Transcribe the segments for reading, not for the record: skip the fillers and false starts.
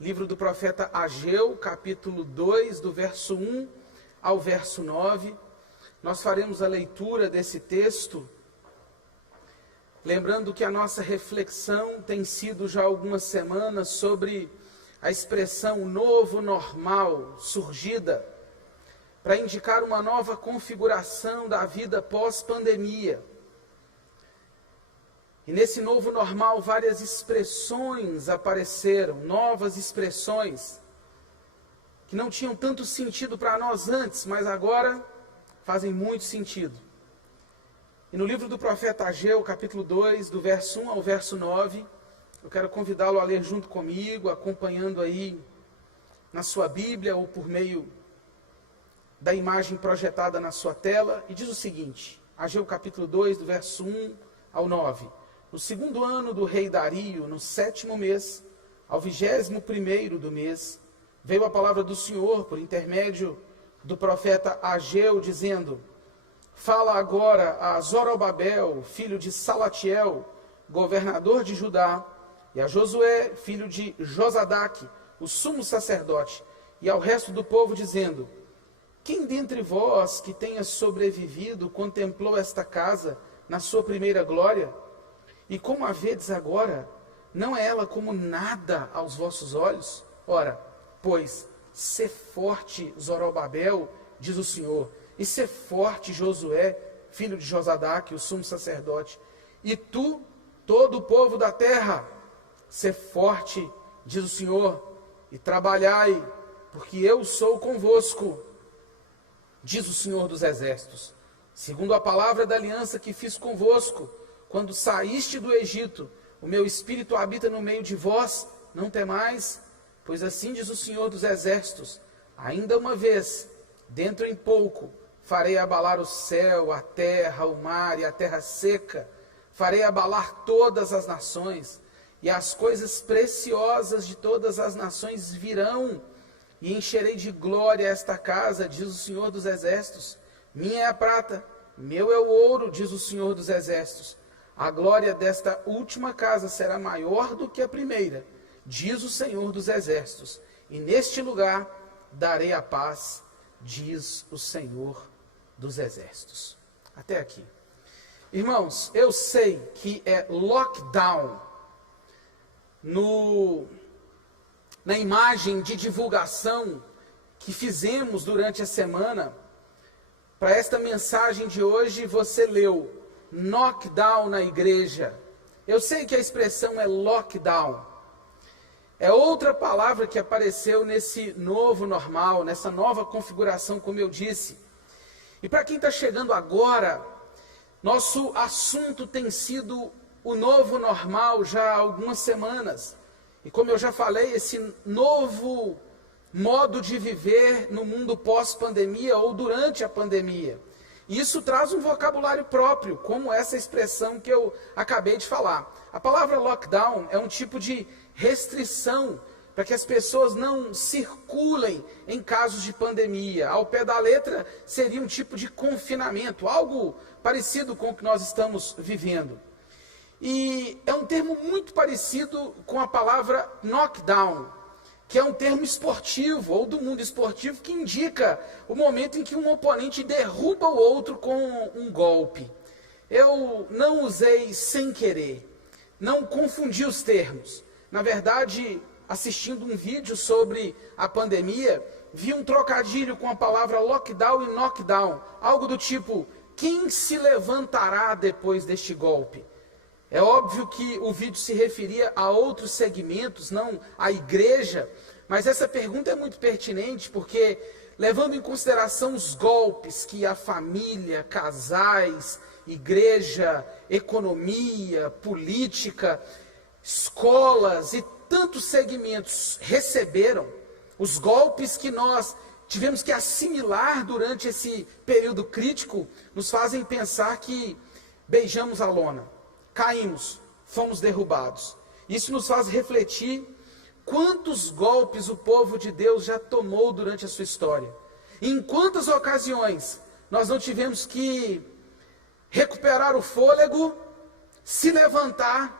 livro do profeta Ageu, capítulo 2, do verso 1 ao verso 9. Nós faremos a leitura desse texto, lembrando que a nossa reflexão tem sido já há algumas semanas sobre a expressão novo normal, surgida para indicar uma nova configuração da vida pós-pandemia. E nesse novo normal, várias expressões apareceram, novas expressões, que não tinham tanto sentido para nós antes, mas agora fazem muito sentido. E no livro do profeta Ageu, capítulo 2, do verso 1 ao verso 9, eu quero convidá-lo a ler junto comigo, acompanhando aí na sua Bíblia ou por meio da imagem projetada na sua tela. E diz o seguinte, Ageu capítulo 2, do verso 1 ao 9. No segundo ano do rei Dario, no 7º mês, ao 21º do mês, veio a palavra do Senhor por intermédio do profeta Ageu, dizendo: fala agora a Zorobabel, filho de Salatiel, governador de Judá, e a Josué, filho de Josadaque, o sumo sacerdote, e ao resto do povo, dizendo: quem dentre vós que tenha sobrevivido contemplou esta casa na sua primeira glória? E como a vedes agora, não é ela como nada aos vossos olhos? Ora, pois, sê forte, Zorobabel, diz o Senhor, e sê forte, Josué, filho de Josadaque, o sumo sacerdote, e tu, todo o povo da terra, sê forte, diz o Senhor, e trabalhai, porque eu sou convosco, diz o Senhor dos exércitos, segundo a palavra da aliança que fiz convosco, quando saíste do Egito, o meu espírito habita no meio de vós, não temais, pois assim diz o Senhor dos exércitos, ainda uma vez, dentro em pouco, farei abalar o céu, a terra, o mar e a terra seca, farei abalar todas as nações, e as coisas preciosas de todas as nações virão, e encherei de glória esta casa, diz o Senhor dos exércitos. Minha é a prata, meu é o ouro, diz o Senhor dos exércitos. A glória desta última casa será maior do que a primeira, diz o Senhor dos exércitos. E neste lugar darei a paz, diz o Senhor dos exércitos. Até aqui. Irmãos, eu sei que é lockdown na imagem de divulgação que fizemos durante a semana. Para esta mensagem de hoje, você leu knockdown na igreja. Eu sei que a expressão é lockdown. É outra palavra que apareceu nesse novo normal, nessa nova configuração, como eu disse. E para quem está chegando agora, nosso assunto tem sido o novo normal já há algumas semanas. E como eu já falei, esse novo modo de viver no mundo pós-pandemia ou durante a pandemia. E isso traz um vocabulário próprio, como essa expressão que eu acabei de falar. A palavra lockdown é um tipo de restrição para que as pessoas não circulem em casos de pandemia. Ao pé da letra, seria um tipo de confinamento, algo parecido com o que nós estamos vivendo. E é um termo muito parecido com a palavra knockdown, que é um termo esportivo, ou do mundo esportivo, que indica o momento em que um oponente derruba o outro com um golpe. Eu não usei sem querer, não confundi os termos. Na verdade, assistindo um vídeo sobre a pandemia, vi um trocadilho com a palavra lockdown e knockdown, algo do tipo, quem se levantará depois deste golpe? É óbvio que o vídeo se referia a outros segmentos, não à igreja, mas essa pergunta é muito pertinente porque, levando em consideração os golpes que a família, casais, igreja, economia, política, escolas e tantos segmentos receberam, os golpes que nós tivemos que assimilar durante esse período crítico, nos fazem pensar que beijamos a lona. Caímos, fomos derrubados. Isso nos faz refletir quantos golpes o povo de Deus já tomou durante a sua história. E em quantas ocasiões nós não tivemos que recuperar o fôlego, se levantar,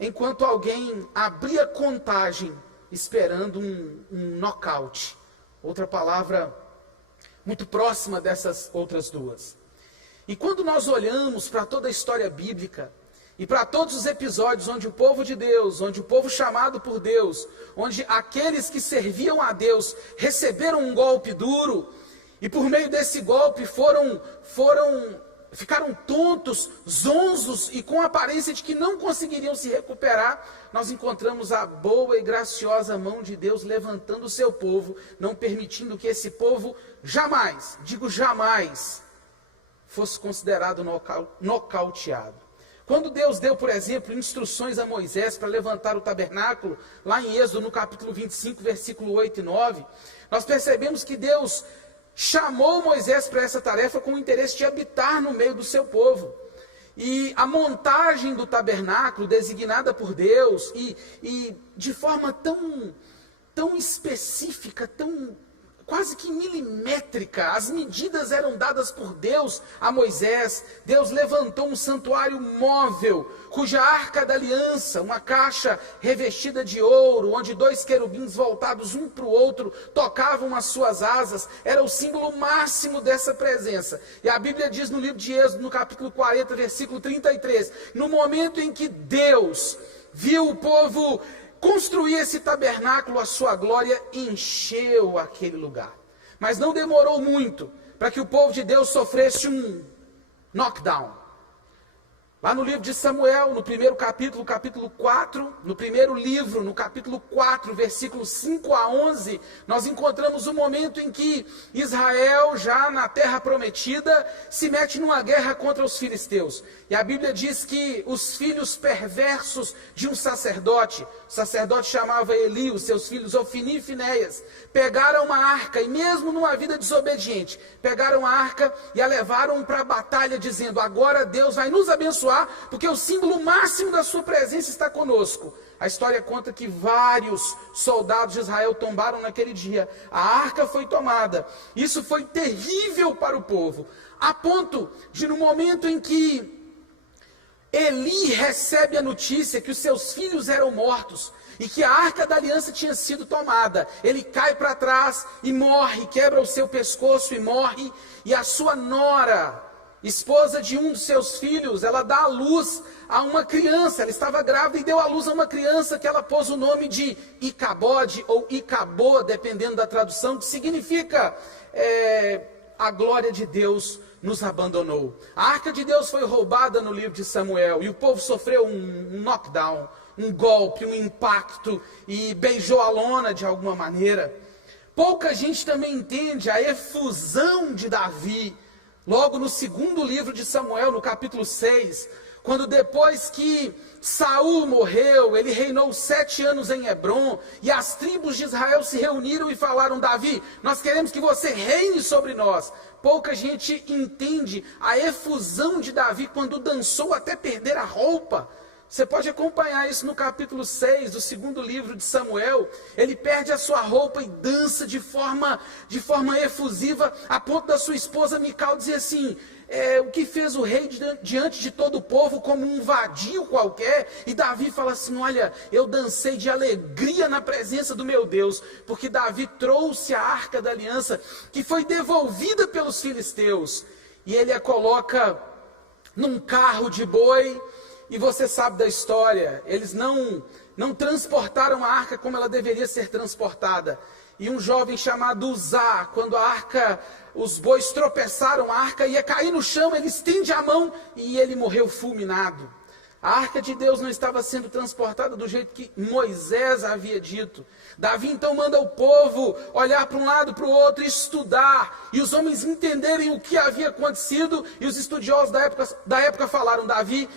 enquanto alguém abria contagem esperando um nocaute. Outra palavra muito próxima dessas outras duas. E quando nós olhamos para toda a história bíblica, e para todos os episódios onde o povo de Deus, onde o povo chamado por Deus, onde aqueles que serviam a Deus receberam um golpe duro, e por meio desse golpe ficaram tontos, zonzos e com a aparência de que não conseguiriam se recuperar, nós encontramos a boa e graciosa mão de Deus levantando o seu povo, não permitindo que esse povo jamais, digo jamais, fosse considerado nocauteado. Quando Deus deu, por exemplo, instruções a Moisés para levantar o tabernáculo, lá em Êxodo, no capítulo 25, versículo 8 e 9, nós percebemos que Deus chamou Moisés para essa tarefa com o interesse de habitar no meio do seu povo. E a montagem do tabernáculo, designada por Deus, e de forma tão específica, quase que milimétrica, as medidas eram dadas por Deus a Moisés. Deus levantou um santuário móvel, cuja arca da aliança, uma caixa revestida de ouro, onde 2 querubins voltados um para o outro, tocavam as suas asas, era o símbolo máximo dessa presença. E a Bíblia diz no livro de Êxodo, no capítulo 40, versículo 33, no momento em que Deus viu o povo construir esse tabernáculo, a sua glória encheu aquele lugar. Mas não demorou muito para que o povo de Deus sofresse um knockdown. Lá no livro de Samuel, no primeiro capítulo, capítulo 4, no primeiro livro, no capítulo 4, versículos 5 a 11, nós encontramos o momento em que Israel, já na terra prometida, se mete numa guerra contra os filisteus. E a Bíblia diz que os filhos perversos de um sacerdote, o sacerdote chamava Eli, os seus filhos Ofni e Finéias, pegaram uma arca, e mesmo numa vida desobediente, pegaram a arca e a levaram para a batalha, dizendo: agora Deus vai nos abençoar, porque o símbolo máximo da sua presença está conosco. A história conta que vários soldados de Israel tombaram naquele dia. A arca foi tomada. Isso foi terrível para o povo, a ponto de, no momento em que Eli recebe a notícia que os seus filhos eram mortos e que a arca da aliança tinha sido tomada, ele cai para trás e morre, quebra o seu pescoço e morre. E a sua nora, esposa de um dos seus filhos, ela dá à luz a uma criança. Ela estava grávida e deu à luz a uma criança que ela pôs o nome de Icabode ou Icabô, dependendo da tradução, que significa a glória de Deus nos abandonou. A arca de Deus foi roubada no livro de Samuel e o povo sofreu um knockdown, um golpe, um impacto e beijou a lona de alguma maneira. Pouca gente também entende a efusão de Davi, logo no segundo livro de Samuel, no capítulo 6, quando depois que Saul morreu, ele reinou 7 anos em Hebrom, e as tribos de Israel se reuniram e falaram: Davi, nós queremos que você reine sobre nós. Pouca gente entende a efusão de Davi quando dançou até perder a roupa. Você pode acompanhar isso no capítulo 6 do segundo livro de Samuel. Ele perde a sua roupa e dança de forma efusiva, a ponto da sua esposa Mical dizer assim: o que fez o rei diante de todo o povo como um vadio qualquer. E Davi fala assim: olha, eu dancei de alegria na presença do meu Deus, porque Davi trouxe a arca da aliança, que foi devolvida pelos filisteus, e ele a coloca num carro de boi. E você sabe da história, eles não transportaram a arca como ela deveria ser transportada. E um jovem chamado Uzá, quando a arca, os bois tropeçaram, a arca ia cair no chão, ele estende a mão e ele morreu fulminado. A arca de Deus não estava sendo transportada do jeito que Moisés havia dito. Davi então manda o povo olhar para um lado, para o outro e estudar. E os homens entenderem o que havia acontecido. E os estudiosos da época falaram: Davi,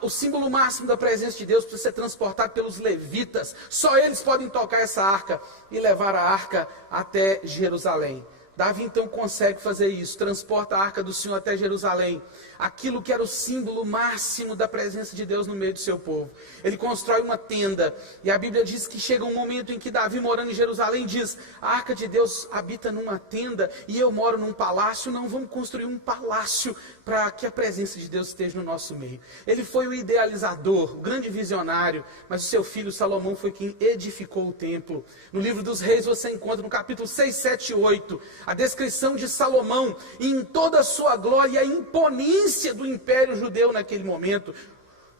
o símbolo máximo da presença de Deus precisa ser transportado pelos levitas. Só eles podem tocar essa arca e levar a arca até Jerusalém. Davi então consegue fazer isso, transporta a arca do Senhor até Jerusalém, aquilo que era o símbolo máximo da presença de Deus no meio do seu povo. Ele constrói uma tenda, e a Bíblia diz que chega um momento em que Davi, morando em Jerusalém, diz: a arca de Deus habita numa tenda e eu moro num palácio. Não, vamos construir um palácio para que a presença de Deus esteja no nosso meio. Ele foi o idealizador, o grande visionário, mas o seu filho Salomão foi quem edificou o templo. No livro dos Reis você encontra no capítulo 6, 7 e 8, a descrição de Salomão em toda a sua glória e a imponência do império judeu naquele momento.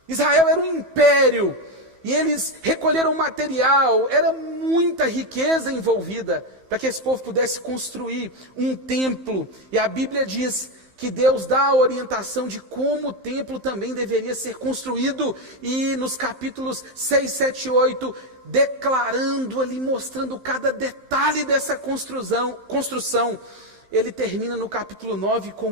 Israel era um império e eles recolheram material, era muita riqueza envolvida para que esse povo pudesse construir um templo. E a Bíblia diz que Deus dá a orientação de como o templo também deveria ser construído, e nos capítulos 6, 7 e 8, declarando ali, mostrando cada detalhe dessa construção, ele termina no capítulo 9 com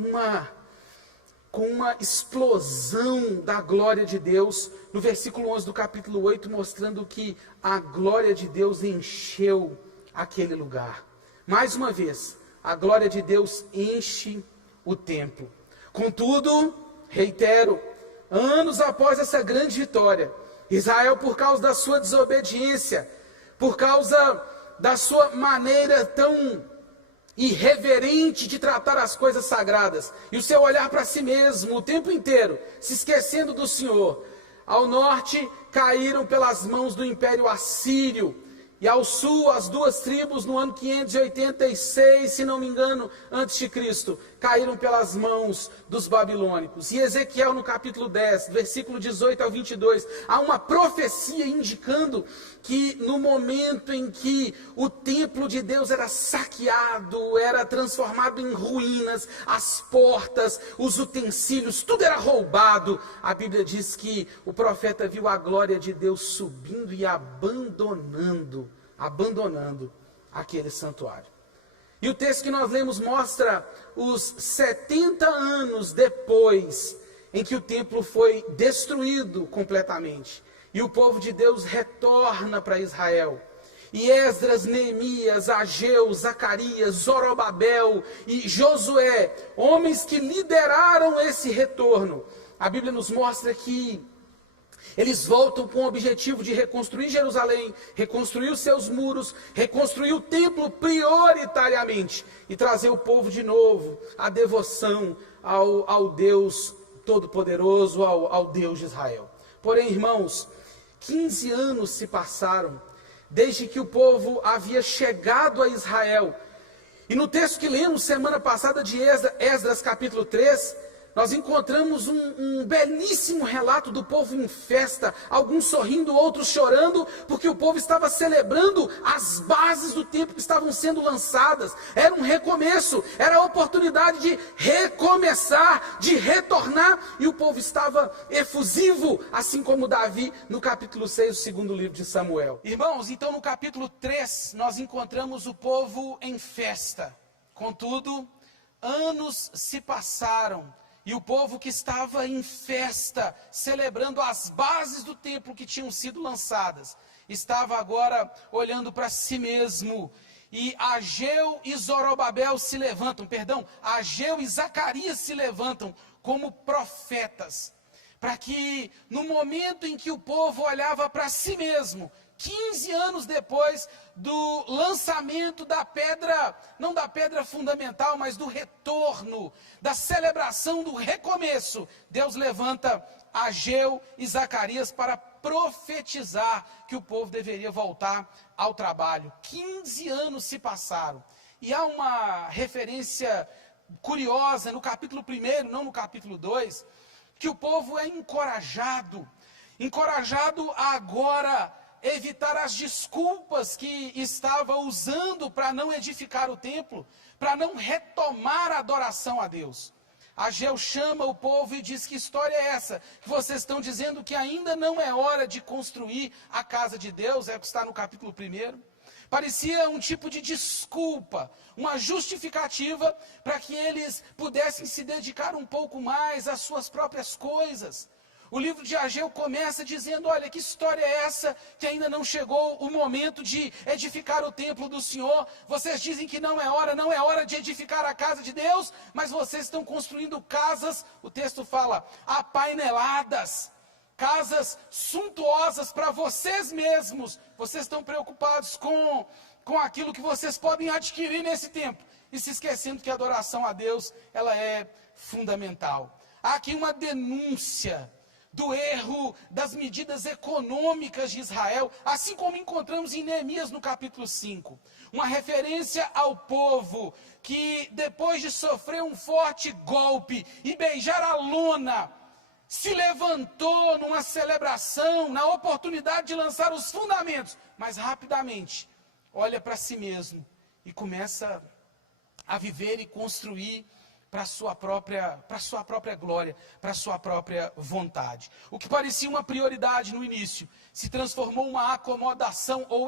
uma explosão da glória de Deus, no versículo 11 do capítulo 8, mostrando que a glória de Deus encheu aquele lugar. Mais uma vez, a glória de Deus enche o templo. Contudo, reitero, anos após essa grande vitória, Israel, por causa da sua desobediência, por causa da sua maneira tão irreverente de tratar as coisas sagradas, e o seu olhar para si mesmo o tempo inteiro, se esquecendo do Senhor, ao norte caíram pelas mãos do Império Assírio, e ao sul, as duas tribos, no ano 586, se não me engano, antes de Cristo, caíram pelas mãos dos babilônicos. E Ezequiel, no capítulo 10, versículo 18 ao 22, há uma profecia indicando que no momento em que o templo de Deus era saqueado, era transformado em ruínas, as portas, os utensílios, tudo era roubado, a Bíblia diz que o profeta viu a glória de Deus subindo e abandonando aquele santuário. E o texto que nós lemos mostra os 70 anos depois em que o templo foi destruído completamente. E o povo de Deus retorna para Israel. E Esdras, Neemias, Ageu, Zacarias, Zorobabel e Josué, homens que lideraram esse retorno, a Bíblia nos mostra que eles voltam com o objetivo de reconstruir Jerusalém, reconstruir os seus muros, reconstruir o templo prioritariamente e trazer o povo de novo à devoção ao Deus Todo-Poderoso, ao Deus de Israel. Porém, irmãos, 15 anos se passaram desde que o povo havia chegado a Israel. E no texto que lemos semana passada de Esdras capítulo 3, nós encontramos um belíssimo relato do povo em festa, alguns sorrindo, outros chorando, porque o povo estava celebrando as bases do templo que estavam sendo lançadas. Era um recomeço, era a oportunidade de recomeçar, de retornar, e o povo estava efusivo, assim como Davi no capítulo 6, o segundo livro de Samuel. Irmãos, então no capítulo 3, nós encontramos o povo em festa. Contudo, anos se passaram, e o povo que estava em festa, celebrando as bases do templo que tinham sido lançadas, estava agora olhando para si mesmo. E Ageu e Zorobabel se levantam, Ageu e Zacarias se levantam como profetas, para que no momento em que o povo olhava para si mesmo, 15 anos depois do lançamento da pedra, não da pedra fundamental, mas do retorno, da celebração do recomeço, Deus levanta Ageu e Zacarias para profetizar que o povo deveria voltar ao trabalho. 15 anos se passaram. E há uma referência curiosa no capítulo 1, não no capítulo 2, que o povo é encorajado a agora evitar as desculpas que estava usando para não edificar o templo, para não retomar a adoração a Deus. Ageu chama o povo e diz: que história é essa? Que vocês estão dizendo que ainda não é hora de construir a casa de Deus, é o que está no capítulo 1. Parecia um tipo de desculpa, uma justificativa para que eles pudessem se dedicar um pouco mais às suas próprias coisas. O livro de Ageu começa dizendo, olha, que história é essa que ainda não chegou o momento de edificar o templo do Senhor? Vocês dizem que não é hora de edificar a casa de Deus, mas vocês estão construindo casas, o texto fala, apaineladas, casas suntuosas para vocês mesmos. Vocês estão preocupados com aquilo que vocês podem adquirir nesse tempo, e se esquecendo que a adoração a Deus, ela é fundamental. Há aqui uma denúncia do erro das medidas econômicas de Israel, assim como encontramos em Neemias no capítulo 5. Uma referência ao povo que, depois de sofrer um forte golpe e beijar a lona, se levantou numa celebração, na oportunidade de lançar os fundamentos, mas rapidamente olha para si mesmo e começa a viver e construir para a sua própria glória, para a sua própria vontade. O que parecia uma prioridade no início, se transformou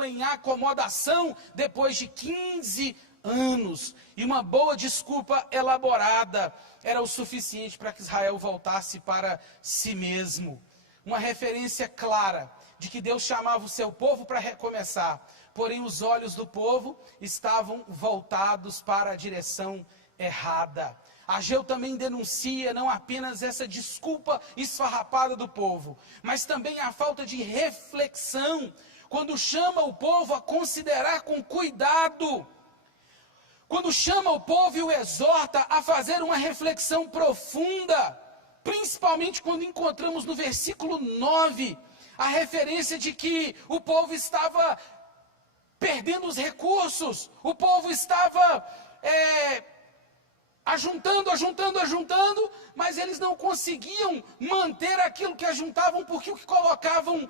em acomodação depois de 15 anos. E uma boa desculpa elaborada era o suficiente para que Israel voltasse para si mesmo. Uma referência clara de que Deus chamava o seu povo para recomeçar, porém os olhos do povo estavam voltados para a direção errada. Ageu também denuncia não apenas essa desculpa esfarrapada do povo, mas também a falta de reflexão, quando chama o povo a considerar com cuidado, quando chama o povo e o exorta a fazer uma reflexão profunda, principalmente quando encontramos no versículo 9, a referência de que o povo estava perdendo os recursos, o povo estava ajuntando, mas eles não conseguiam manter aquilo que ajuntavam, porque o que colocavam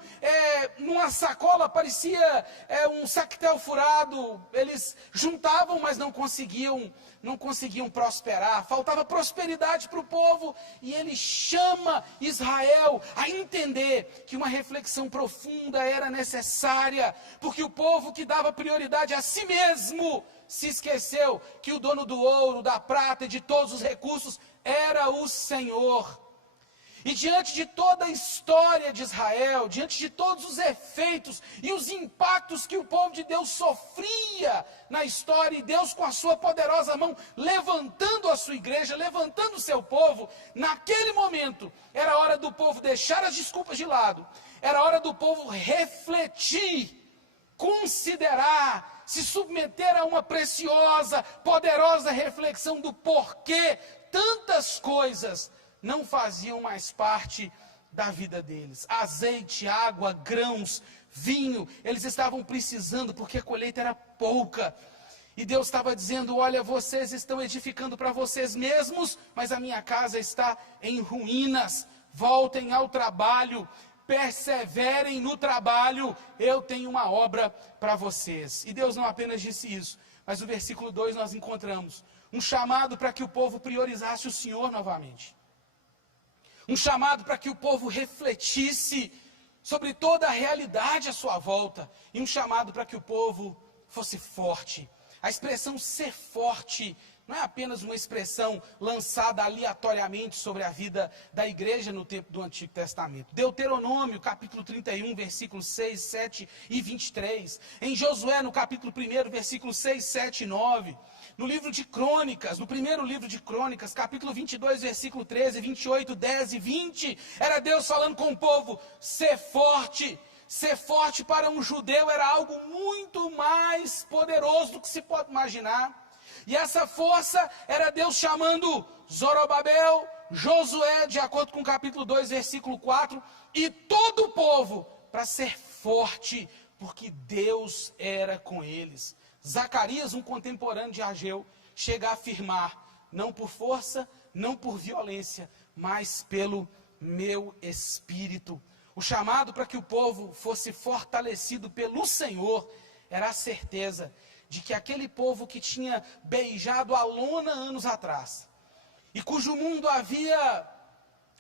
numa sacola parecia um sactel furado. Eles juntavam, mas não conseguiam prosperar. Faltava prosperidade para o povo, e ele chama Israel a entender que uma reflexão profunda era necessária, porque o povo que dava prioridade a si mesmo se esqueceu que o dono do ouro, da prata e de todos os recursos era o Senhor. E diante de toda a história de Israel, diante de todos os efeitos e os impactos que o povo de Deus sofria na história, e Deus com a sua poderosa mão levantando a sua igreja, levantando o seu povo, naquele momento era hora do povo deixar as desculpas de lado, era hora do povo refletir, considerar, se submeter a uma preciosa, poderosa reflexão do porquê tantas coisas não faziam mais parte da vida deles. Azeite, água, grãos, vinho, eles estavam precisando porque a colheita era pouca. E Deus estava dizendo, olha, vocês estão edificando para vocês mesmos, mas a minha casa está em ruínas. Voltem ao trabalho, perseverem no trabalho, eu tenho uma obra para vocês. E Deus não apenas disse isso, mas no versículo 2 nós encontramos um chamado para que o povo priorizasse o Senhor novamente. Um chamado para que o povo refletisse sobre toda a realidade à sua volta. E um chamado para que o povo fosse forte. A expressão ser forte não é apenas uma expressão lançada aleatoriamente sobre a vida da igreja no tempo do Antigo Testamento. Deuteronômio, capítulo 31, versículos 6, 7 e 23. Em Josué, no capítulo 1, versículos 6, 7 e 9. No livro de Crônicas, no primeiro livro de Crônicas, capítulo 22, versículo 13, 28, 10 e 20. Era Deus falando com o povo, ser forte. Ser forte para um judeu era algo muito mais poderoso do que se pode imaginar. E essa força era Deus chamando Zorobabel, Josué, de acordo com o capítulo 2, versículo 4, e todo o povo para ser forte, porque Deus era com eles. Zacarias, um contemporâneo de Ageu, chega a afirmar, não por força, não por violência, mas pelo meu espírito. O chamado para que o povo fosse fortalecido pelo Senhor era a certeza de que aquele povo que tinha beijado a lona anos atrás, e cujo mundo havia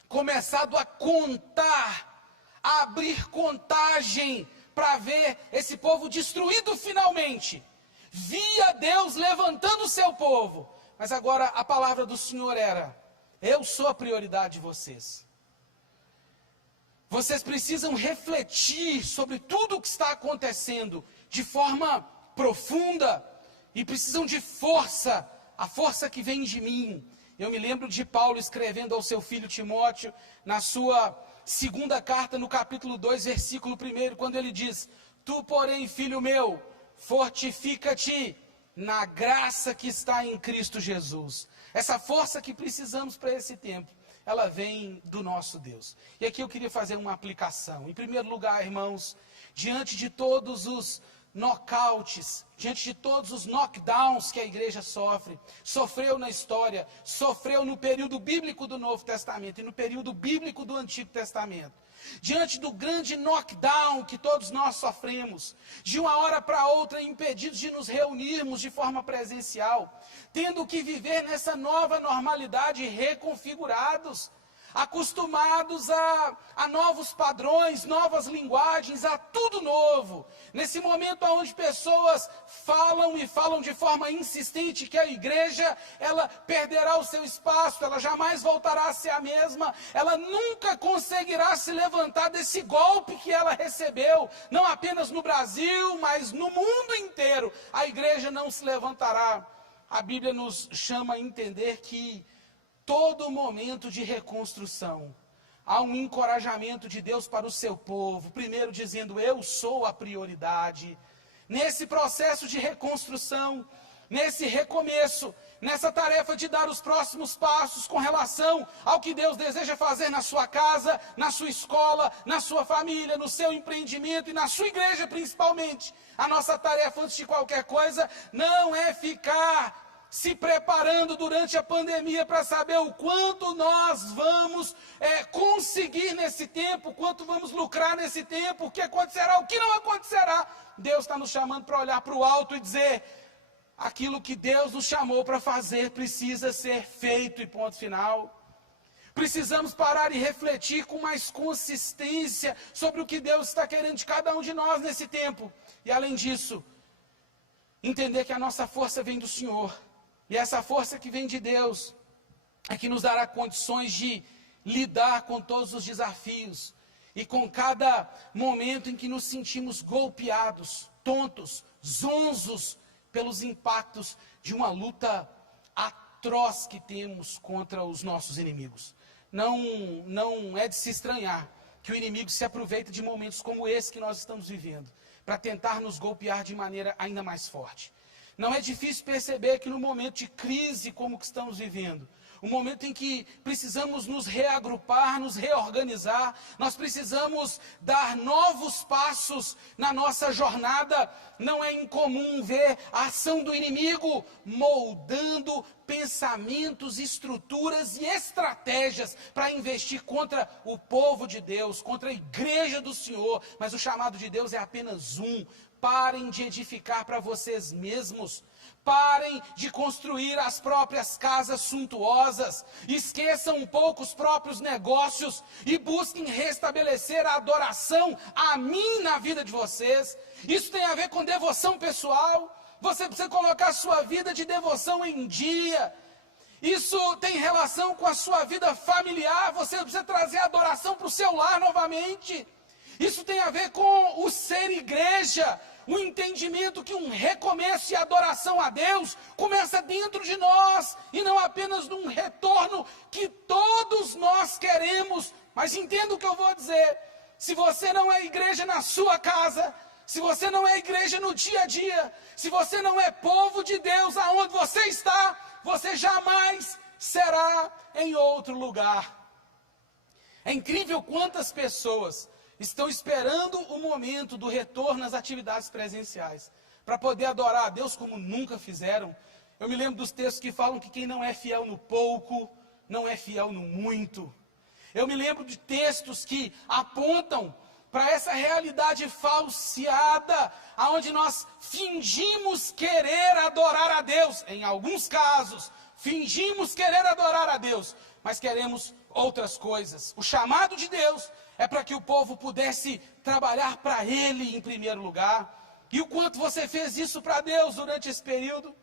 começado a contar, a abrir contagem para ver esse povo destruído finalmente, via Deus levantando o seu povo, mas agora a palavra do Senhor era, eu sou a prioridade de vocês. Vocês precisam refletir sobre tudo o que está acontecendo de forma profunda e precisam de força, a força que vem de mim. Eu me lembro de Paulo escrevendo ao seu filho Timóteo, na sua segunda carta, no capítulo 2, versículo 1, quando ele diz: Tu, porém, filho meu, fortifica-te na graça que está em Cristo Jesus. Essa força que precisamos para esse tempo, ela vem do nosso Deus. E aqui eu queria fazer uma aplicação. Em primeiro lugar, irmãos, diante de todos os knockouts, diante de todos os knockdowns que a igreja sofreu na história, sofreu no período bíblico do Novo Testamento e no período bíblico do Antigo Testamento. Diante do grande knockdown que todos nós sofremos, de uma hora para outra impedidos de nos reunirmos de forma presencial, tendo que viver nessa nova normalidade reconfigurados, acostumados a novos padrões, novas linguagens, a tudo novo. Nesse momento onde pessoas falam de forma insistente que a igreja, ela perderá o seu espaço, ela jamais voltará a ser a mesma, ela nunca conseguirá se levantar desse golpe que ela recebeu, não apenas no Brasil, mas no mundo inteiro. A igreja não se levantará. A Bíblia nos chama a entender que todo momento de reconstrução, há um encorajamento de Deus para o seu povo, primeiro dizendo: eu sou a prioridade. Nesse processo de reconstrução, nesse recomeço, nessa tarefa de dar os próximos passos com relação ao que Deus deseja fazer na sua casa, na sua escola, na sua família, no seu empreendimento e na sua igreja principalmente. A nossa tarefa, antes de qualquer coisa, não é ficar se preparando durante a pandemia para saber o quanto nós vamos conseguir nesse tempo, quanto vamos lucrar nesse tempo, o que acontecerá, o que não acontecerá. Deus está nos chamando para olhar para o alto e dizer: aquilo que Deus nos chamou para fazer precisa ser feito e ponto final. Precisamos parar e refletir com mais consistência sobre o que Deus está querendo de cada um de nós nesse tempo. E além disso, entender que a nossa força vem do Senhor. E essa força que vem de Deus é que nos dará condições de lidar com todos os desafios e com cada momento em que nos sentimos golpeados, tontos, zonzos pelos impactos de uma luta atroz que temos contra os nossos inimigos. Não é de se estranhar que o inimigo se aproveita de momentos como esse que nós estamos vivendo para tentar nos golpear de maneira ainda mais forte. Não é difícil perceber que no momento de crise como que estamos vivendo, um momento em que precisamos nos reagrupar, nos reorganizar, nós precisamos dar novos passos na nossa jornada, não é incomum ver a ação do inimigo moldando pensamentos, estruturas e estratégias para investir contra o povo de Deus, contra a igreja do Senhor, mas o chamado de Deus é apenas um: parem de edificar para vocês mesmos. Parem de construir as próprias casas suntuosas. Esqueçam um pouco os próprios negócios e busquem restabelecer a adoração a mim na vida de vocês. Isso tem a ver com devoção pessoal. Você precisa colocar a sua vida de devoção em dia. Isso tem relação com a sua vida familiar. Você precisa trazer a adoração para o seu lar novamente. Isso tem a ver com o ser igreja. O entendimento que um recomeço e adoração a Deus começa dentro de nós e não apenas num retorno que todos nós queremos. Mas entenda o que eu vou dizer: se você não é igreja na sua casa, se você não é igreja no dia a dia, se você não é povo de Deus aonde você está, você jamais será em outro lugar. É incrível quantas pessoas estão esperando o momento do retorno às atividades presenciais, para poder adorar a Deus como nunca fizeram. Eu me lembro dos textos que falam que quem não é fiel no pouco, não é fiel no muito. Eu me lembro de textos que apontam para essa realidade falseada, aonde nós fingimos querer adorar a Deus. Em alguns casos, fingimos querer adorar a Deus, mas queremos outras coisas. O chamado de Deus é para que o povo pudesse trabalhar para Ele em primeiro lugar. E o quanto você fez isso para Deus durante esse período?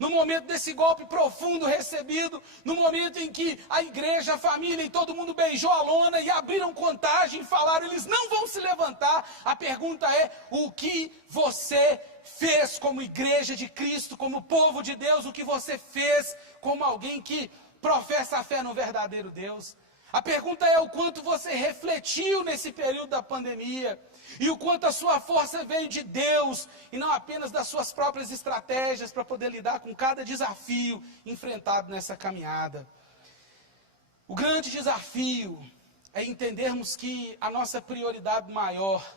no momento desse golpe profundo recebido, no momento em que a igreja, a família e todo mundo beijou a lona e abriram contagem e falaram, eles não vão se levantar. A pergunta é, o que você fez como igreja de Cristo, como povo de Deus, o que você fez como alguém que professa a fé no verdadeiro Deus? A pergunta é o quanto você refletiu nesse período da pandemia e o quanto a sua força veio de Deus e não apenas das suas próprias estratégias para poder lidar com cada desafio enfrentado nessa caminhada. O grande desafio é entendermos que a nossa prioridade maior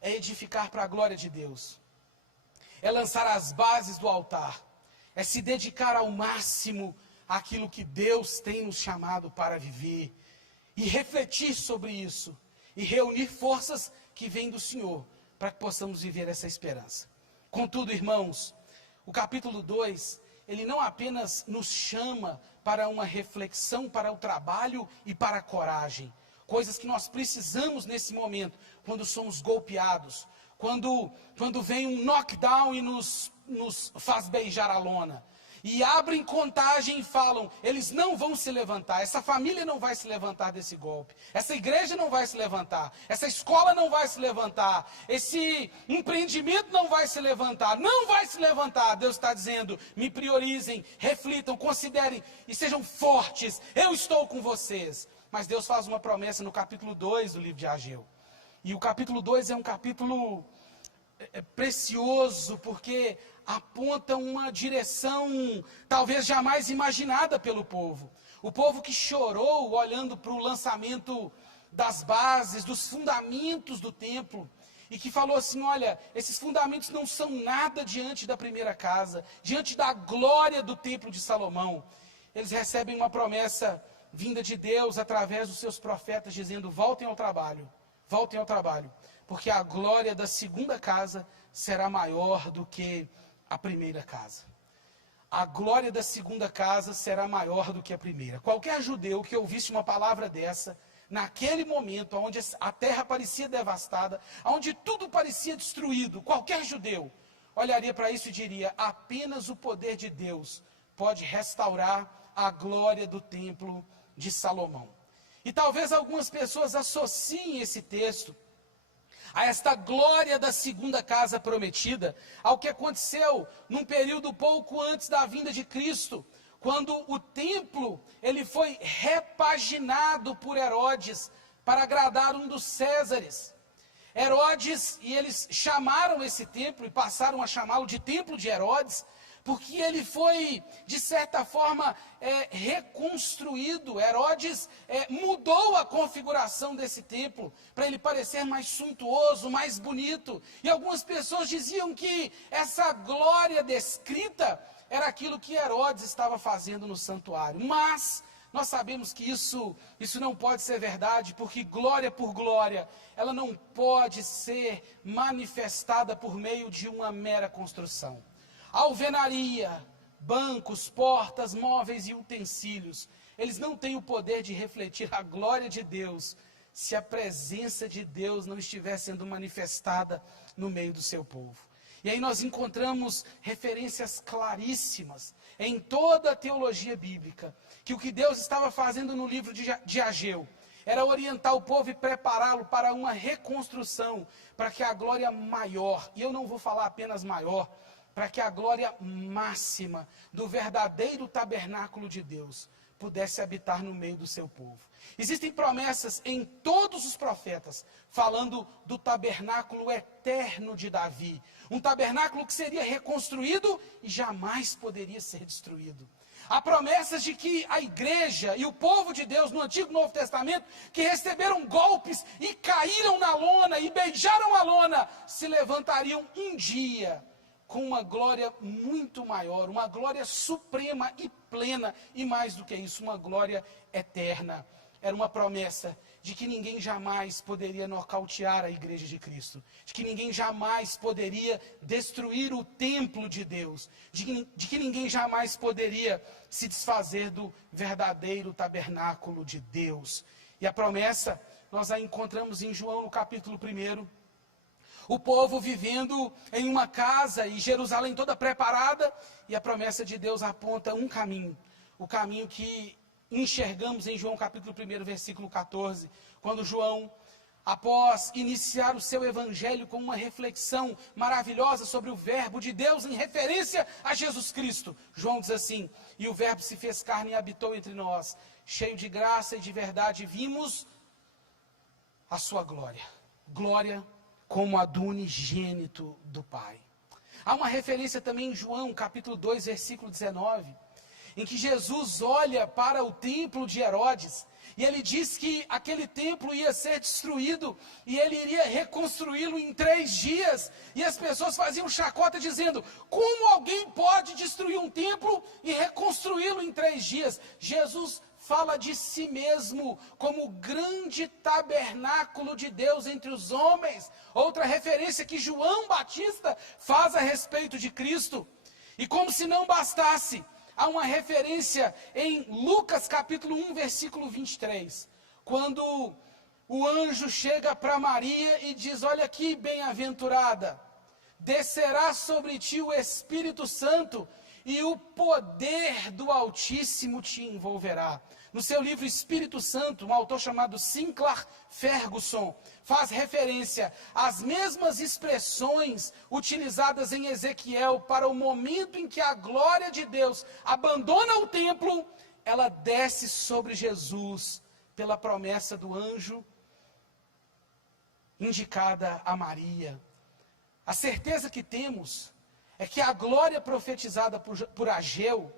é edificar para a glória de Deus, é lançar as bases do altar, é se dedicar ao máximo àquilo que Deus tem nos chamado para viver e refletir sobre isso e reunir forças que vêm do Senhor para que possamos viver essa esperança. Contudo, irmãos, o capítulo 2, ele não apenas nos chama para uma reflexão, para o trabalho e para a coragem, coisas que nós precisamos nesse momento, quando somos golpeados, quando vem um knockdown e nos faz beijar a lona. E abrem contagem e falam, eles não vão se levantar, essa família não vai se levantar desse golpe, essa igreja não vai se levantar, essa escola não vai se levantar, esse empreendimento não vai se levantar, não vai se levantar. Deus está dizendo, me priorizem, reflitam, considerem e sejam fortes, eu estou com vocês. Mas Deus faz uma promessa no capítulo 2 do livro de Ageu. E o capítulo 2 é um capítulo precioso, porque aponta uma direção talvez jamais imaginada pelo povo. O povo que chorou olhando para o lançamento das bases, dos fundamentos do templo, e que falou assim, olha, esses fundamentos não são nada diante da primeira casa, diante da glória do templo de Salomão. Eles recebem uma promessa vinda de Deus através dos seus profetas, dizendo, voltem ao trabalho, porque a glória da segunda casa será maior do que a primeira casa. A glória da segunda casa será maior do que a primeira. Qualquer judeu que ouvisse uma palavra dessa, naquele momento, onde a terra parecia devastada, onde tudo parecia destruído, qualquer judeu olharia para isso e diria, apenas o poder de Deus pode restaurar a glória do templo de Salomão. E talvez algumas pessoas associem esse texto a esta glória da segunda casa prometida, ao que aconteceu num período pouco antes da vinda de Cristo, quando o templo ele foi repaginado por Herodes para agradar um dos Césares. Herodes, e eles chamaram esse templo e passaram a chamá-lo de Templo de Herodes, porque ele foi, de certa forma, reconstruído. Herodes mudou a configuração desse templo, para ele parecer mais suntuoso, mais bonito. E algumas pessoas diziam que essa glória descrita era aquilo que Herodes estava fazendo no santuário. Mas nós sabemos que isso não pode ser verdade, porque glória por glória, ela não pode ser manifestada por meio de uma mera construção. Alvenaria, bancos, portas, móveis e utensílios, eles não têm o poder de refletir a glória de Deus, se a presença de Deus não estiver sendo manifestada no meio do seu povo. E aí nós encontramos referências claríssimas em toda a teologia bíblica, que o que Deus estava fazendo no livro de Ageu era orientar o povo e prepará-lo para uma reconstrução, para que a glória maior, e eu não vou falar apenas maior, para que a glória máxima do verdadeiro tabernáculo de Deus pudesse habitar no meio do seu povo. Existem promessas em todos os profetas, falando do tabernáculo eterno de Davi, um tabernáculo que seria reconstruído e jamais poderia ser destruído. Há promessas de que a igreja e o povo de Deus no Antigo e Novo Testamento, que receberam golpes e caíram na lona e beijaram a lona, se levantariam um dia com uma glória muito maior, uma glória suprema e plena, e mais do que isso, uma glória eterna. Era uma promessa de que ninguém jamais poderia nocautear a igreja de Cristo, de que ninguém jamais poderia destruir o templo de Deus, de que ninguém jamais poderia se desfazer do verdadeiro tabernáculo de Deus. E a promessa, nós a encontramos em João no capítulo 1, O povo vivendo em uma casa e Jerusalém toda preparada, e a promessa de Deus aponta um caminho, o caminho que enxergamos em João capítulo 1, versículo 14, quando João, após iniciar o seu evangelho com uma reflexão maravilhosa sobre o verbo de Deus em referência a Jesus Cristo, João diz assim: e o verbo se fez carne e habitou entre nós, cheio de graça e de verdade, vimos a sua glória, glória como a do unigênito do Pai. Há uma referência também em João capítulo 2, versículo 19, em que Jesus olha para o templo de Herodes, e ele diz que aquele templo ia ser destruído, e ele iria reconstruí-lo em 3 dias, e as pessoas faziam chacota dizendo: como alguém pode destruir um templo e reconstruí-lo em 3 dias? Jesus fala de si mesmo como o grande tabernáculo de Deus entre os homens. Outra referência que João Batista faz a respeito de Cristo. E como se não bastasse, há uma referência em Lucas capítulo 1, versículo 23, quando o anjo chega para Maria e diz: olha aqui, bem-aventurada, descerá sobre ti o Espírito Santo, e o poder do Altíssimo te envolverá. No seu livro Espírito Santo, um autor chamado Sinclair Ferguson faz referência às mesmas expressões utilizadas em Ezequiel para o momento em que a glória de Deus abandona o templo. Ela desce sobre Jesus pela promessa do anjo indicada a Maria. A certeza que temos é que a glória profetizada por Ageu,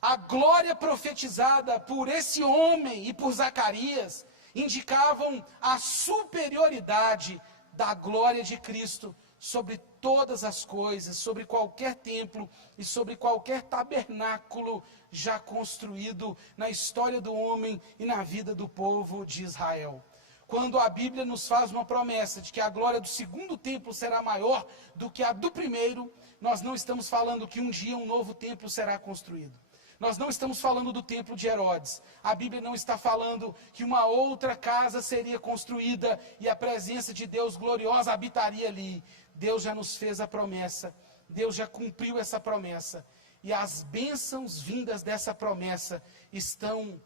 a glória profetizada por esse homem e por Zacarias, indicavam a superioridade da glória de Cristo sobre todas as coisas, sobre qualquer templo e sobre qualquer tabernáculo já construído na história do homem e na vida do povo de Israel. Quando a Bíblia nos faz uma promessa de que a glória do segundo templo será maior do que a do primeiro, nós não estamos falando que um dia um novo templo será construído. Nós não estamos falando do templo de Herodes. A Bíblia não está falando que uma outra casa seria construída e a presença de Deus gloriosa habitaria ali. Deus já nos fez a promessa. Deus já cumpriu essa promessa. E as bênçãos vindas dessa promessa estão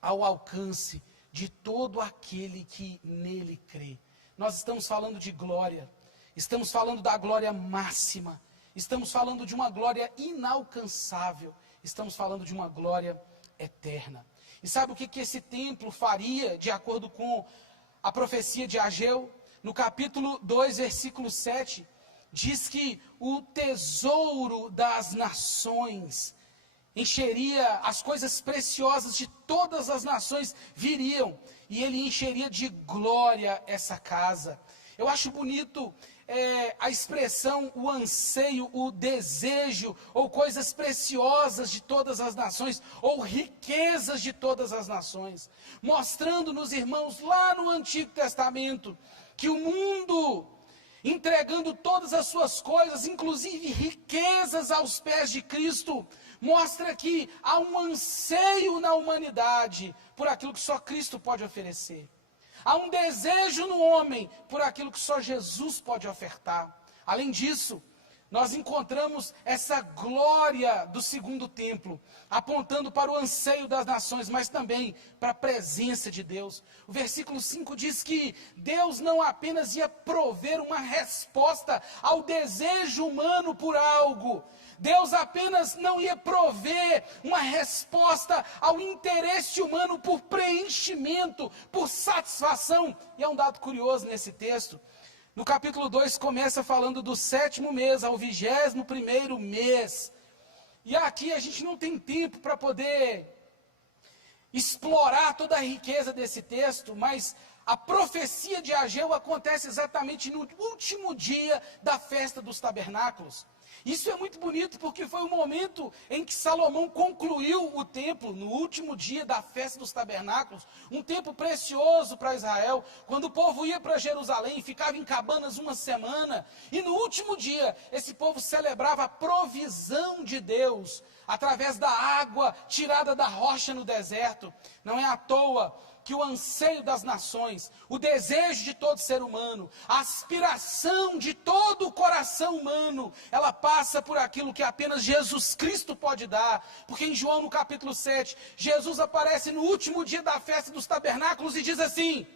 ao alcance de todo aquele que nele crê. Nós estamos falando de glória. Estamos falando da glória máxima. Estamos falando de uma glória inalcançável. Estamos falando de uma glória eterna. E sabe o que esse templo faria, de acordo com a profecia de Ageu? No capítulo 2, versículo 7, diz que o tesouro das nações encheria, as coisas preciosas de todas as nações viriam, e ele encheria de glória essa casa. Eu acho bonito a expressão, o anseio, o desejo, ou coisas preciosas de todas as nações, ou riquezas de todas as nações, mostrando-nos, irmãos, lá no Antigo Testamento, que o mundo, entregando todas as suas coisas, inclusive riquezas aos pés de Cristo, mostra que há um anseio na humanidade por aquilo que só Cristo pode oferecer. Há um desejo no homem por aquilo que só Jesus pode ofertar. Além disso, nós encontramos essa glória do segundo templo, apontando para o anseio das nações, mas também para a presença de Deus. O versículo 5 diz que Deus não apenas ia prover uma resposta ao desejo humano por algo, Deus apenas não ia prover uma resposta ao interesse humano por preenchimento, por satisfação. E é um dado curioso nesse texto. No capítulo 2 começa falando do 7º mês ao 21º mês. E aqui a gente não tem tempo para poder explorar toda a riqueza desse texto, mas a profecia de Ageu acontece exatamente no último dia da festa dos tabernáculos. Isso é muito bonito porque foi o momento em que Salomão concluiu o templo, no último dia da festa dos tabernáculos, um tempo precioso para Israel, quando o povo ia para Jerusalém, ficava em cabanas uma semana, e no último dia esse povo celebrava a provisão de Deus através da água tirada da rocha no deserto. Não é à toa que o anseio das nações, o desejo de todo ser humano, a aspiração de todo o coração humano, ela passa por aquilo que apenas Jesus Cristo pode dar. Porque em João no capítulo 7, Jesus aparece no último dia da festa dos tabernáculos e diz assim: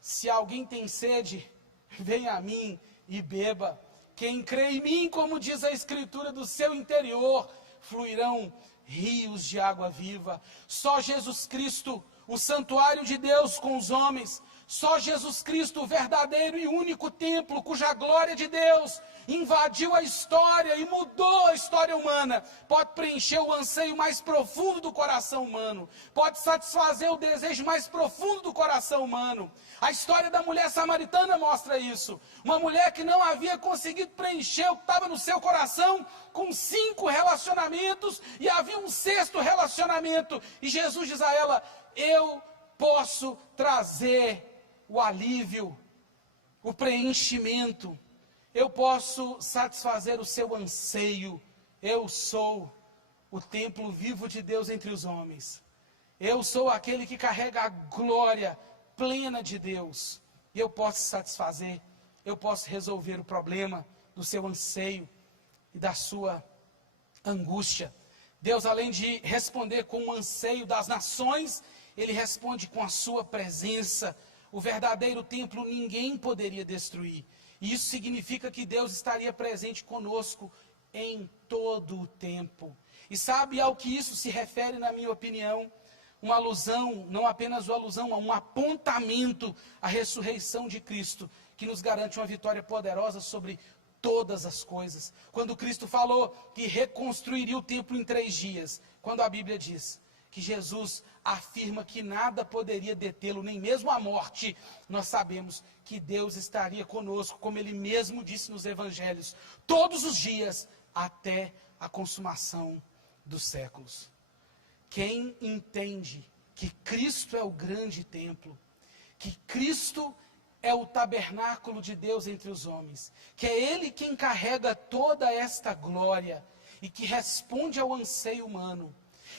se alguém tem sede, venha a mim e beba. Quem crê em mim, como diz a Escritura, do seu interior fluirão rios de água viva. Só Jesus Cristo, o santuário de Deus com os homens, só Jesus Cristo, o verdadeiro e único templo, cuja glória de Deus invadiu a história e mudou a história humana, pode preencher o anseio mais profundo do coração humano, pode satisfazer o desejo mais profundo do coração humano. A história da mulher samaritana mostra isso. Uma mulher que não havia conseguido preencher o que estava no seu coração com 5 relacionamentos, e havia um 6º relacionamento, e Jesus diz a ela: eu posso trazer o alívio, o preenchimento, eu posso satisfazer o seu anseio. Eu sou o templo vivo de Deus entre os homens. Eu sou aquele que carrega a glória plena de Deus. E eu posso satisfazer, eu posso resolver o problema do seu anseio e da sua angústia. Deus, além de responder com o anseio das nações, Ele responde com a sua presença. O verdadeiro templo ninguém poderia destruir. E isso significa que Deus estaria presente conosco em todo o tempo. E sabe ao que isso se refere, na minha opinião? Uma alusão, não apenas uma alusão, a um apontamento à ressurreição de Cristo, que nos garante uma vitória poderosa sobre todas as coisas. Quando Cristo falou que reconstruiria o templo em 3 dias, quando a Bíblia diz que Jesus afirma que nada poderia detê-lo, nem mesmo a morte, nós sabemos que Deus estaria conosco, como Ele mesmo disse nos Evangelhos, todos os dias, até a consumação dos séculos. Quem entende que Cristo é o grande templo, que Cristo é o tabernáculo de Deus entre os homens, que é Ele quem carrega toda esta glória e que responde ao anseio humano,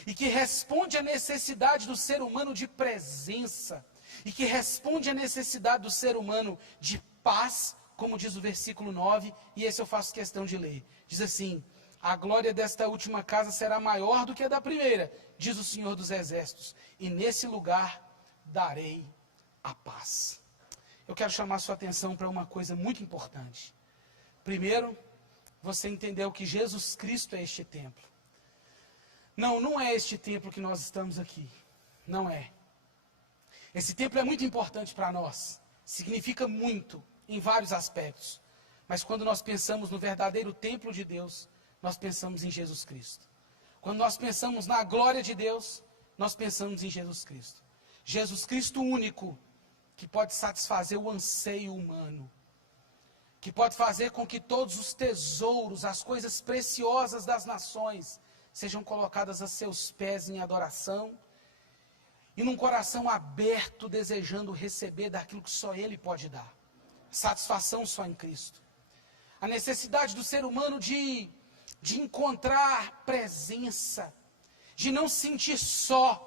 e que responde à necessidade do ser humano de presença, e que responde à necessidade do ser humano de paz, como diz o versículo 9, e esse eu faço questão de ler. Diz assim: a glória desta última casa será maior do que a da primeira, diz o Senhor dos Exércitos, e nesse lugar darei a paz. Eu quero chamar sua atenção para uma coisa muito importante. Primeiro, você entendeu que Jesus Cristo é este templo. Não é este templo que nós estamos aqui. Não é. Esse templo é muito importante para nós. Significa muito em vários aspectos. Mas quando nós pensamos no verdadeiro templo de Deus, nós pensamos em Jesus Cristo. Quando nós pensamos na glória de Deus, nós pensamos em Jesus Cristo. Jesus Cristo único, que pode satisfazer o anseio humano, que pode fazer com que todos os tesouros, as coisas preciosas das nações, sejam colocadas a seus pés em adoração, e num coração aberto, desejando receber daquilo que só Ele pode dar. Satisfação só em Cristo. A necessidade do ser humano de encontrar presença, de não se sentir só,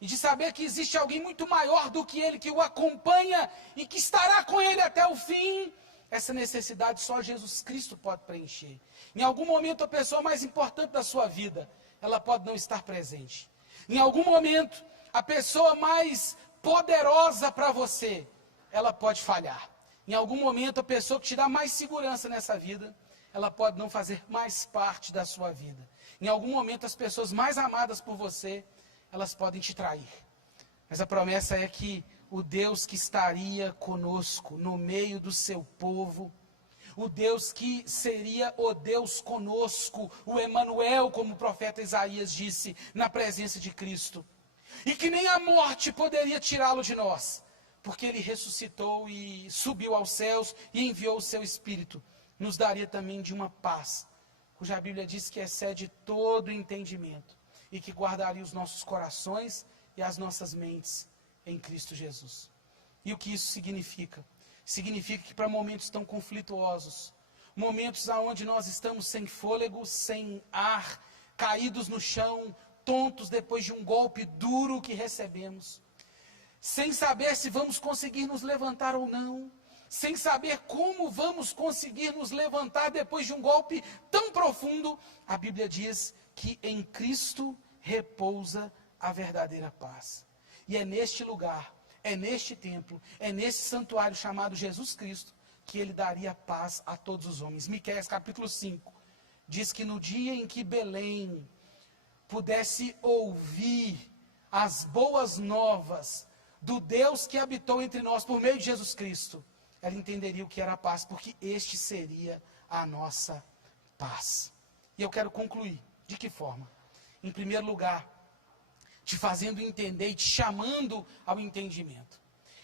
e de saber que existe alguém muito maior do que ele, que o acompanha e que estará com ele até o fim. Essa necessidade só Jesus Cristo pode preencher. Em algum momento, a pessoa mais importante da sua vida, ela pode não estar presente. Em algum momento, a pessoa mais poderosa para você, ela pode falhar. Em algum momento, a pessoa que te dá mais segurança nessa vida, ela pode não fazer mais parte da sua vida. Em algum momento, as pessoas mais amadas por você, elas podem te trair. Mas a promessa é que o Deus que estaria conosco no meio do seu povo, o Deus que seria o Deus conosco, o Emanuel, como o profeta Isaías disse, na presença de Cristo, e que nem a morte poderia tirá-lo de nós, porque ele ressuscitou e subiu aos céus e enviou o seu Espírito, nos daria também de uma paz, cuja Bíblia diz que excede todo entendimento, e que guardaria os nossos corações e as nossas mentes em Cristo Jesus. E o que isso significa? Significa que para momentos tão conflituosos, momentos onde nós estamos sem fôlego, sem ar, caídos no chão, tontos depois de um golpe duro que recebemos, sem saber se vamos conseguir nos levantar ou não, sem saber como vamos conseguir nos levantar depois de um golpe tão profundo, a Bíblia diz que em Cristo repousa a verdadeira paz. E é neste lugar, é neste templo, é nesse santuário chamado Jesus Cristo, que ele daria paz a todos os homens. Miqueias capítulo 5, diz que no dia em que Belém pudesse ouvir as boas novas do Deus que habitou entre nós por meio de Jesus Cristo, ela entenderia o que era a paz, porque este seria a nossa paz. E eu quero concluir. De que forma? Em primeiro lugar, te fazendo entender e te chamando ao entendimento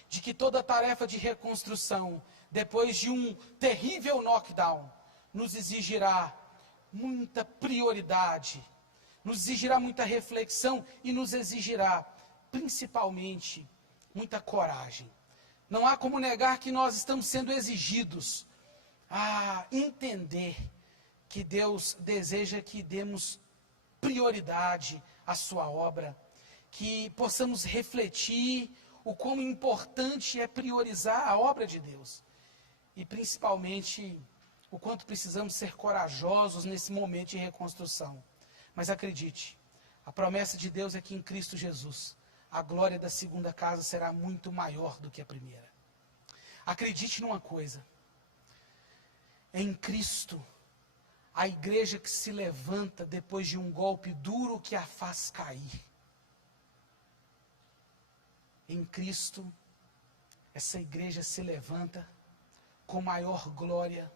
de que toda tarefa de reconstrução, depois de um terrível knockdown, nos exigirá muita prioridade, nos exigirá muita reflexão e nos exigirá, principalmente, muita coragem. Não há como negar que nós estamos sendo exigidos a entender que Deus deseja que demos prioridade à sua obra, que possamos refletir o quão importante é priorizar a obra de Deus. E principalmente, o quanto precisamos ser corajosos nesse momento de reconstrução. Mas acredite, a promessa de Deus é que em Cristo Jesus, a glória da segunda casa será muito maior do que a primeira. Acredite numa coisa, em Cristo, a igreja que se levanta depois de um golpe duro que a faz cair. Em Cristo, essa igreja se levanta com maior glória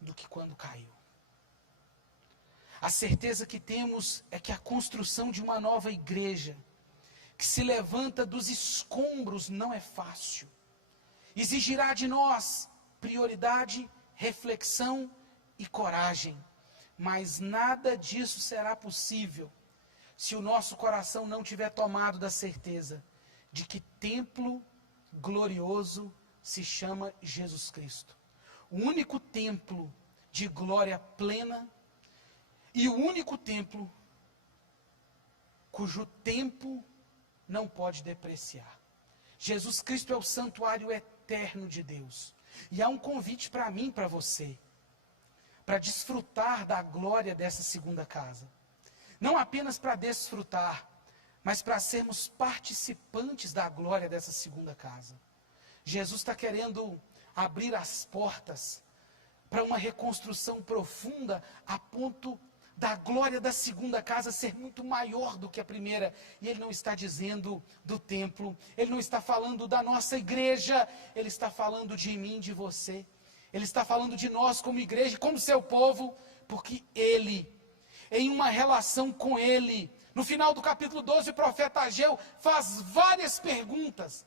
do que quando caiu. A certeza que temos é que a construção de uma nova igreja, que se levanta dos escombros, não é fácil. Exigirá de nós prioridade, reflexão e coragem. Mas nada disso será possível se o nosso coração não tiver tomado da certeza de que templo glorioso se chama Jesus Cristo. O único templo de glória plena e o único templo cujo tempo não pode depreciar. Jesus Cristo é o santuário eterno de Deus. E há um convite para mim e para você, para desfrutar da glória dessa segunda casa. Não apenas para desfrutar, mas para sermos participantes da glória dessa segunda casa. Jesus está querendo abrir as portas para uma reconstrução profunda, a ponto da glória da segunda casa ser muito maior do que a primeira. E ele não está dizendo do templo, ele não está falando da nossa igreja, ele está falando de mim, de você. Ele está falando de nós como igreja, como seu povo, porque ele, em uma relação com ele, no final do capítulo 12, o profeta Ageu faz várias perguntas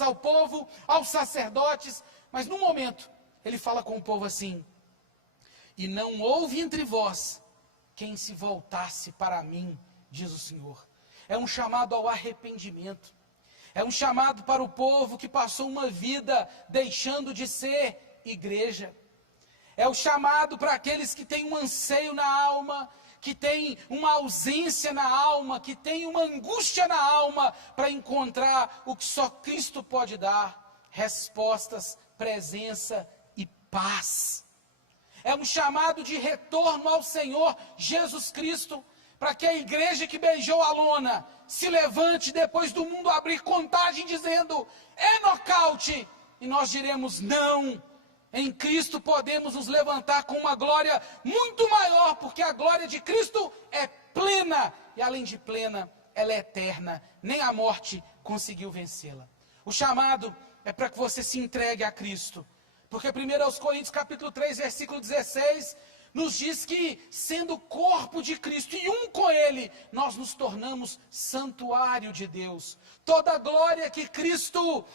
ao povo, aos sacerdotes, mas num momento, ele fala com o povo assim: e não houve entre vós quem se voltasse para mim, diz o Senhor. É um chamado ao arrependimento. É um chamado para o povo que passou uma vida deixando de ser igreja. É o chamado para aqueles que têm um anseio na alma, que têm uma ausência na alma, que têm uma angústia na alma, para encontrar o que só Cristo pode dar: respostas, presença e paz. É um chamado de retorno ao Senhor Jesus Cristo, para que a igreja que beijou a lona se levante depois do mundo abrir contagem dizendo: é nocaute, e nós diremos: não, em Cristo podemos nos levantar com uma glória muito maior, porque a glória de Cristo é plena, e além de plena, ela é eterna, nem a morte conseguiu vencê-la. O chamado é para que você se entregue a Cristo, porque 1 Coríntios capítulo 3, versículo 16, nos diz que, sendo corpo de Cristo e um com Ele, nós nos tornamos santuário de Deus. Toda a glória que Cristo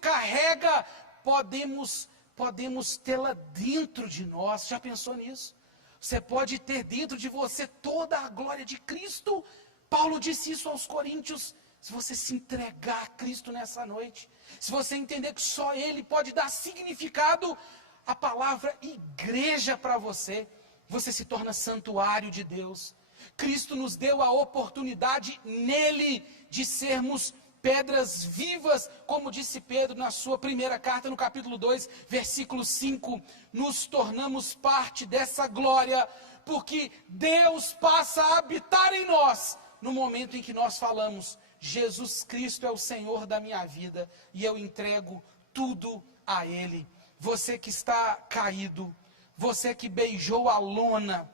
carrega, podemos tê-la dentro de nós. Já pensou nisso? Você pode ter dentro de você toda a glória de Cristo. Paulo disse isso aos Coríntios. Se você se entregar a Cristo nessa noite, se você entender que só Ele pode dar significado à palavra igreja para você, você se torna santuário de Deus. Cristo nos deu a oportunidade nele de sermos pedras vivas, como disse Pedro na sua primeira carta, no capítulo 2, versículo 5, nos tornamos parte dessa glória, porque Deus passa a habitar em nós, no momento em que nós falamos, Jesus Cristo é o Senhor da minha vida, e eu entrego tudo a Ele. Você que está caído, você que beijou a lona,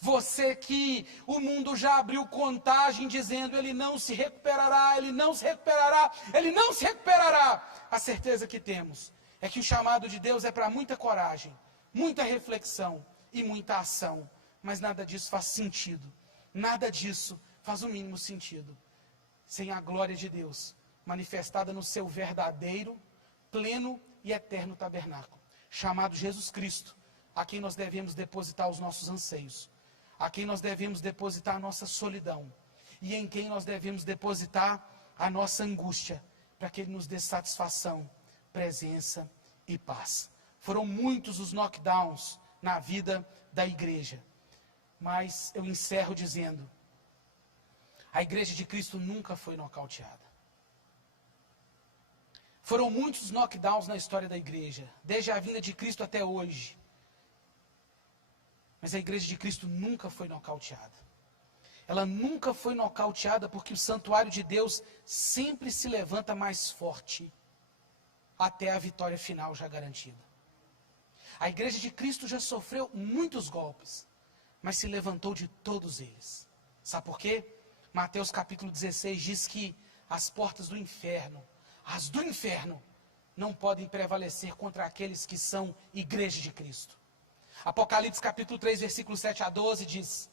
você que o mundo já abriu contagem dizendo ele não se recuperará, ele não se recuperará, ele não se recuperará. A certeza que temos é que o chamado de Deus é para muita coragem, muita reflexão e muita ação. Mas nada disso faz sentido, nada disso faz o mínimo sentido sem a glória de Deus manifestada no seu verdadeiro, pleno e eterno tabernáculo, chamado Jesus Cristo, a quem nós devemos depositar os nossos anseios, a quem nós devemos depositar a nossa solidão, e em quem nós devemos depositar a nossa angústia, para que Ele nos dê satisfação, presença e paz. Foram muitos os knockdowns na vida da igreja, mas eu encerro dizendo, a igreja de Cristo nunca foi nocauteada. Foram muitos knockdowns na história da igreja, desde a vinda de Cristo até hoje. Mas a igreja de Cristo nunca foi nocauteada. Ela nunca foi nocauteada porque o santuário de Deus sempre se levanta mais forte até a vitória final já garantida. A igreja de Cristo já sofreu muitos golpes, mas se levantou de todos eles. Sabe por quê? Mateus capítulo 16 diz que as portas do inferno, as do inferno, não podem prevalecer contra aqueles que são igreja de Cristo. Apocalipse capítulo 3, versículo 7 a 12 diz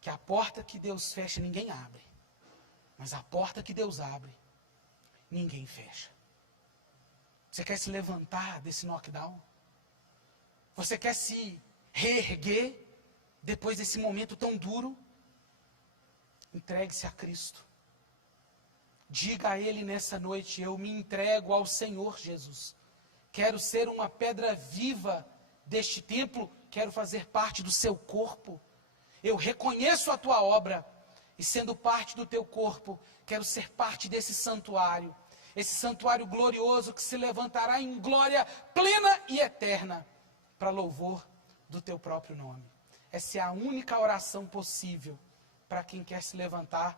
que a porta que Deus fecha, ninguém abre. Mas a porta que Deus abre, ninguém fecha. Você quer se levantar desse knockdown? Você quer se reerguer depois desse momento tão duro? Entregue-se a Cristo. Diga a Ele nessa noite, eu me entrego ao Senhor Jesus. Quero ser uma pedra viva deste templo, quero fazer parte do seu corpo. Eu reconheço a tua obra, e sendo parte do teu corpo, quero ser parte desse santuário, esse santuário glorioso que se levantará em glória plena e eterna, para louvor do teu próprio nome. Essa é a única oração possível para quem quer se levantar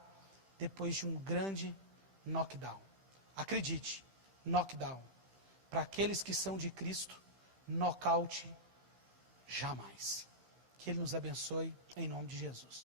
depois de um grande knockdown. Acredite, knockdown. Para aqueles que são de Cristo, nocaute jamais. Que Ele nos abençoe, em nome de Jesus.